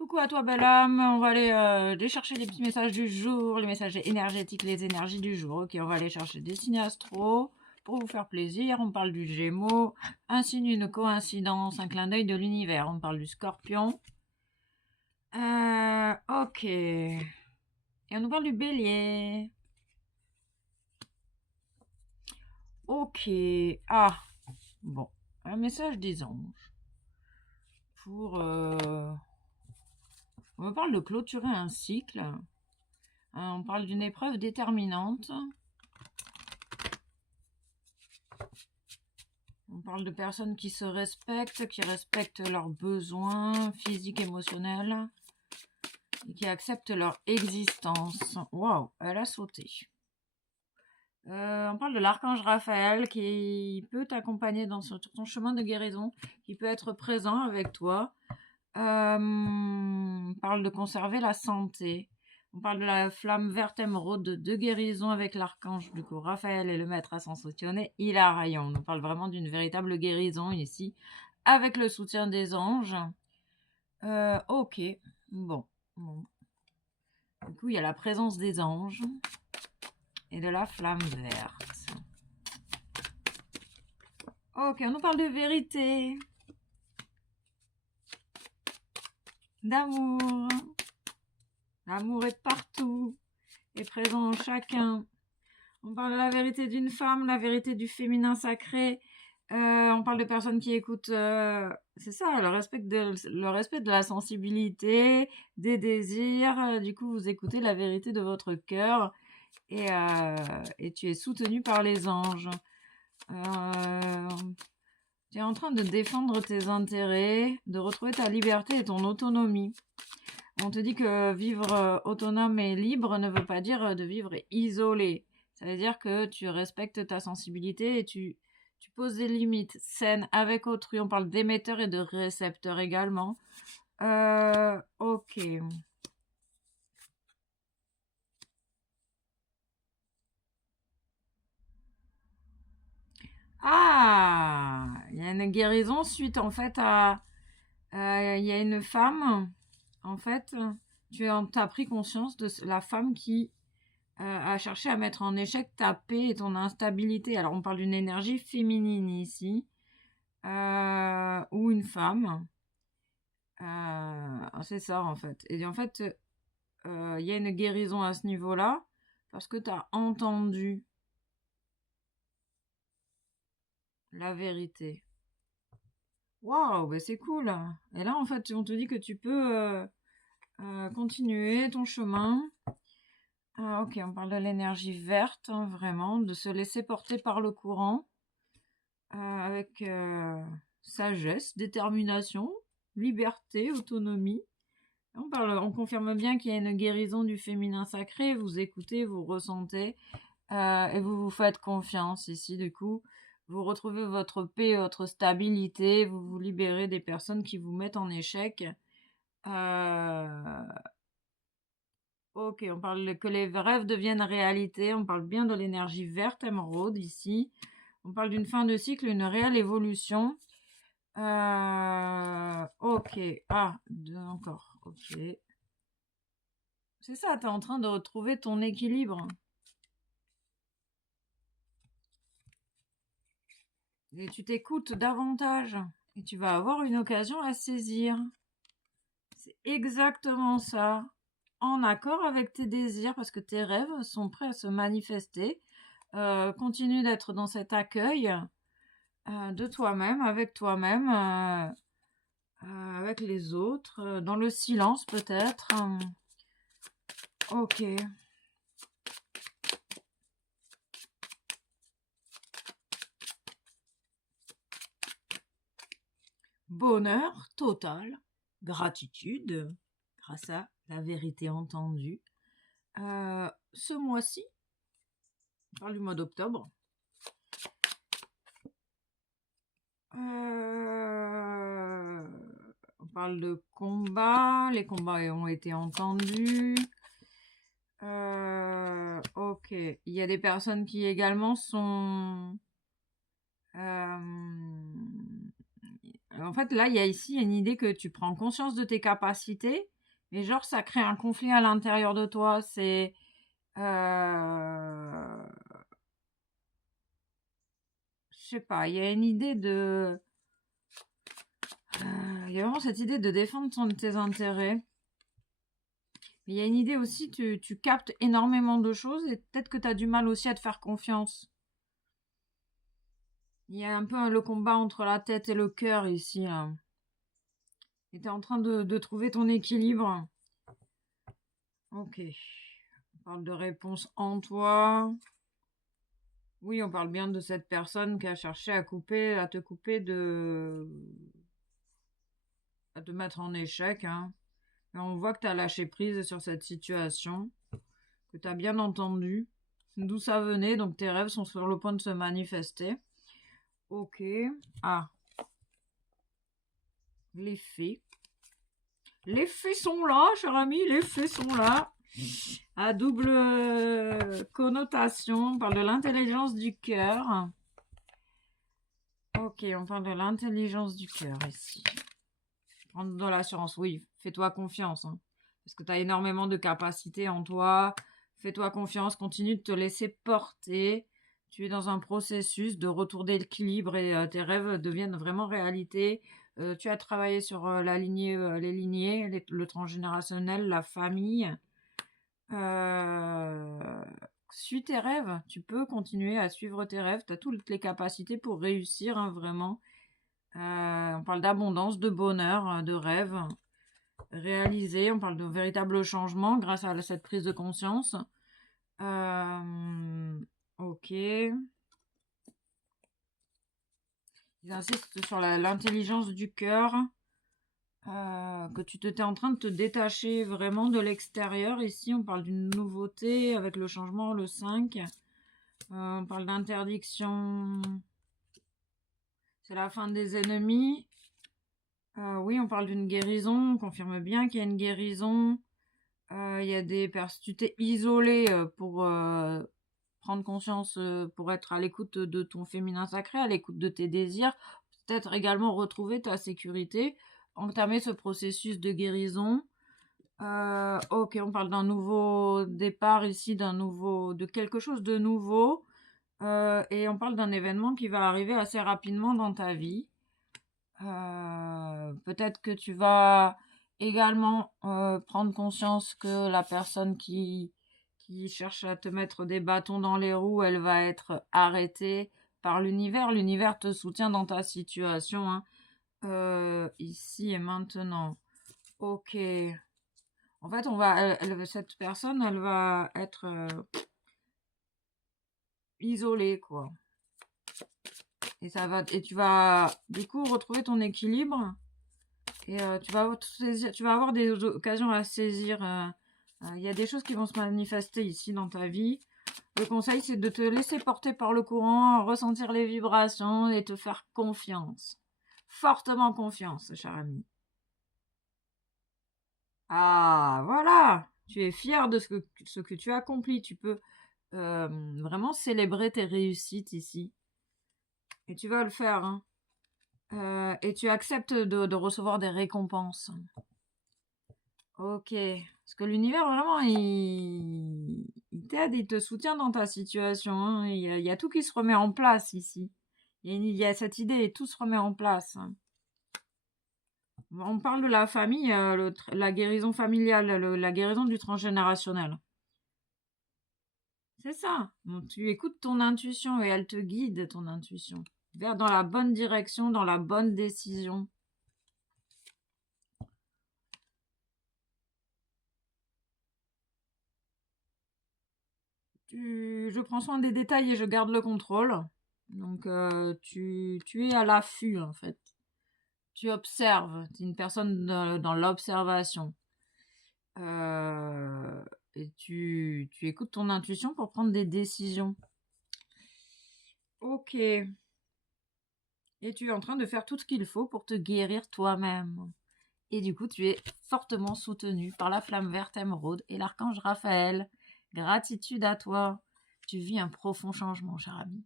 Coucou à toi, belle âme. On va aller chercher les petits messages du jour, les messages énergétiques, les énergies du jour. Ok, on va aller chercher des signes astro pour vous faire plaisir. On parle du Gémeaux, un signe, une coïncidence, un clin d'œil de l'univers. On parle du Scorpion. Ok. Et on nous parle du Bélier. Ok. Ah, bon. Un message des anges. On me parle de clôturer un cycle. On parle d'une épreuve déterminante. On parle de personnes qui se respectent, qui respectent leurs besoins physiques, émotionnels, et qui acceptent leur existence. Waouh, elle a sauté. On parle de l'archange Raphaël qui peut t'accompagner sur ton chemin de guérison, qui peut être présent avec toi. On parle de conserver la santé. On parle de la flamme verte émeraude de guérison avec l'archange, du coup, Raphaël et le maître ascensionné, Hilarion. On parle vraiment d'une véritable guérison ici, avec le soutien des anges. Ok, bon. Du coup, il y a la présence des anges et de la flamme verte. Ok, on nous parle de vérité, d'amour. L'amour est partout, est présent en chacun. On parle de la vérité d'une femme, la vérité du féminin sacré. On parle de personnes qui écoutent, c'est ça, le respect de la sensibilité, des désirs. Du coup, vous écoutez la vérité de votre cœur et tu es soutenu par les anges. Tu es en train de défendre tes intérêts, de retrouver ta liberté et ton autonomie. On te dit que vivre autonome et libre ne veut pas dire de vivre isolé. Ça veut dire que tu respectes ta sensibilité et tu poses des limites saines avec autrui. On parle d'émetteur et de récepteur également. Ok. Ah, il y a une guérison suite en fait à... Il y a une femme, en fait, as pris conscience de la femme qui a cherché à mettre en échec ta paix et ton instabilité. Alors on parle d'une énergie féminine ici, ou une femme. C'est ça en fait. Et en fait, il y a une guérison à ce niveau-là parce que tu as entendu la vérité. Waouh, bah c'est cool. Et là en fait, on te dit que tu peux continuer ton chemin. Ok, on parle de l'énergie verte, hein, vraiment, de se laisser porter par le courant avec sagesse, détermination, liberté, autonomie. On confirme bien qu'il y a une guérison du féminin sacré. Vous écoutez, vous ressentez et vous vous faites confiance ici. Du coup, vous retrouvez votre paix, votre stabilité. Vous vous libérez des personnes qui vous mettent en échec. Ok, on parle que les rêves deviennent réalité. On parle bien de l'énergie verte émeraude ici. On parle d'une fin de cycle, une réelle évolution. Ok. Ah, encore. Ok. C'est ça, tu es en train de retrouver ton équilibre. Et tu t'écoutes davantage. Et tu vas avoir une occasion à saisir. C'est exactement ça. En accord avec tes désirs, parce que tes rêves sont prêts à se manifester. Continue d'être dans cet accueil de toi-même, avec les autres, dans le silence peut-être. Ok. Bonheur total, gratitude, grâce à la vérité entendue. Ce mois-ci, on parle du mois d'octobre. On parle de combats, les combats ont été entendus. Ok, il y a des personnes qui également sont En fait, là, il y a ici une idée que tu prends conscience de tes capacités, mais genre, ça crée un conflit à l'intérieur de toi. C'est... je sais pas, il y a une idée de... il y a vraiment cette idée de défendre tes intérêts. Mais il y a une idée aussi, tu captes énormément de choses et peut-être que tu as du mal aussi à te faire confiance. Il y a un peu le combat entre la tête et le cœur ici. Là. Et tu es en train de trouver ton équilibre. Ok. On parle de réponse en toi. Oui, on parle bien de cette personne qui a cherché à te couper à te mettre en échec. Hein. Mais on voit que tu as lâché prise sur cette situation, que tu as bien entendu d'où ça venait, donc tes rêves sont sur le point de se manifester. Ok. Ah. Les faits. Les faits sont là, cher ami, les faits sont là. À double connotation, on parle de l'intelligence du cœur. Ok, on parle de l'intelligence du cœur ici. Rentre dans l'assurance, oui, fais-toi confiance. Hein, parce que tu as énormément de capacités en toi. Fais-toi confiance, continue de te laisser porter. Tu es dans un processus de retour d'équilibre et tes rêves deviennent vraiment réalité. Tu as travaillé sur la lignée, les lignées, le transgénérationnel, la famille. Suis tes rêves. Tu peux continuer à suivre tes rêves. Tu as toutes les capacités pour réussir, hein, vraiment. On parle d'abondance, de bonheur, de rêve réalisé. On parle de véritable changement grâce à cette prise de conscience. Ok. Ils insistent sur l'intelligence du cœur. Que tu t'es en train de te détacher vraiment de l'extérieur. Ici, on parle d'une nouveauté avec le changement, le 5. On parle d'interdiction. C'est la fin des ennemis. Oui, on parle d'une guérison. On confirme bien qu'il y a une guérison. Il y a des personnes. Tu t'es isolé pour prendre conscience, pour être à l'écoute de ton féminin sacré, à l'écoute de tes désirs. Peut-être également retrouver ta sécurité. Entamer ce processus de guérison. Ok, on parle d'un nouveau départ ici, de quelque chose de nouveau. Et on parle d'un événement qui va arriver assez rapidement dans ta vie. Peut-être que tu vas également prendre conscience que la personne qui cherche à te mettre des bâtons dans les roues, elle va être arrêtée par l'univers. L'univers te soutient dans ta situation. Hein. Ici et maintenant. Ok. En fait, cette personne, elle va être isolée, quoi. Et tu vas du coup retrouver ton équilibre et tu vas avoir des occasions à saisir. Il y a des choses qui vont se manifester ici dans ta vie. Le conseil, c'est de te laisser porter par le courant, ressentir les vibrations et te faire confiance. Fortement confiance, cher ami. Ah, voilà! Tu es fier de ce que tu as accompli. Tu peux vraiment célébrer tes réussites ici. Et tu vas le faire. Hein. Et tu acceptes de recevoir des récompenses. Ok. Parce que l'univers, vraiment, il t'aide, il te soutient dans ta situation. Hein. Il y a tout qui se remet en place ici. Il y a cette idée et tout se remet en place. Hein. On parle de la famille, la guérison familiale, la guérison du transgénérationnel. C'est ça. Donc, tu écoutes ton intuition et elle te guide, ton intuition, dans la bonne direction, dans la bonne décision. Je prends soin des détails et je garde le contrôle. Donc, tu es à l'affût, en fait. Tu observes. Tu es une personne dans l'observation. Et tu écoutes ton intuition pour prendre des décisions. Ok. Et tu es en train de faire tout ce qu'il faut pour te guérir toi-même. Et du coup, tu es fortement soutenu par la flamme verte émeraude et l'archange Raphaël. Gratitude à toi. Tu vis un profond changement, cher ami.